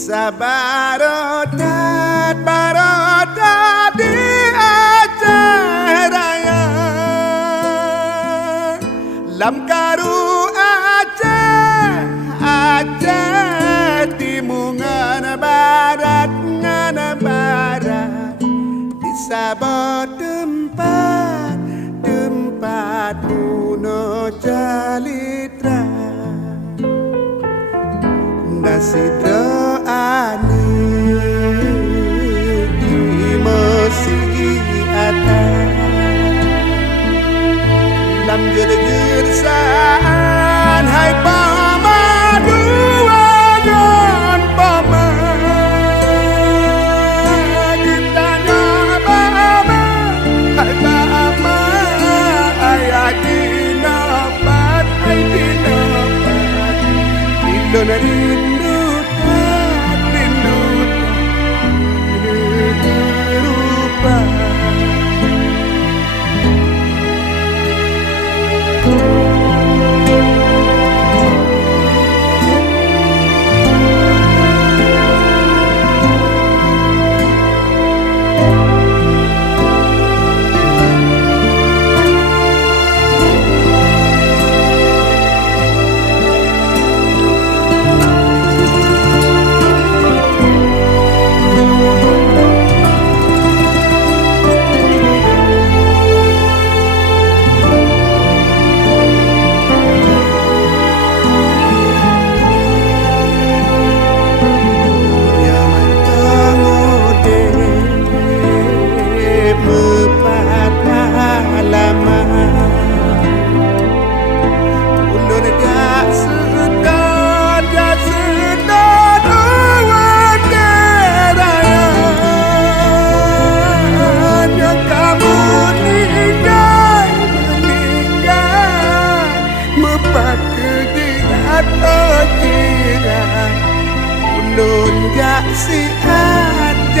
Kisah barodat di Aceh Raya, lam karu Aceh timungan barat di sabot tempat muno jalitra nasidro ani emosi ata lam jursaan hai pamadu wajan pama ditanya bama hai pama ayat dinapat hai dinapat rindu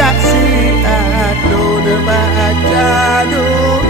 jak siat nun baca doa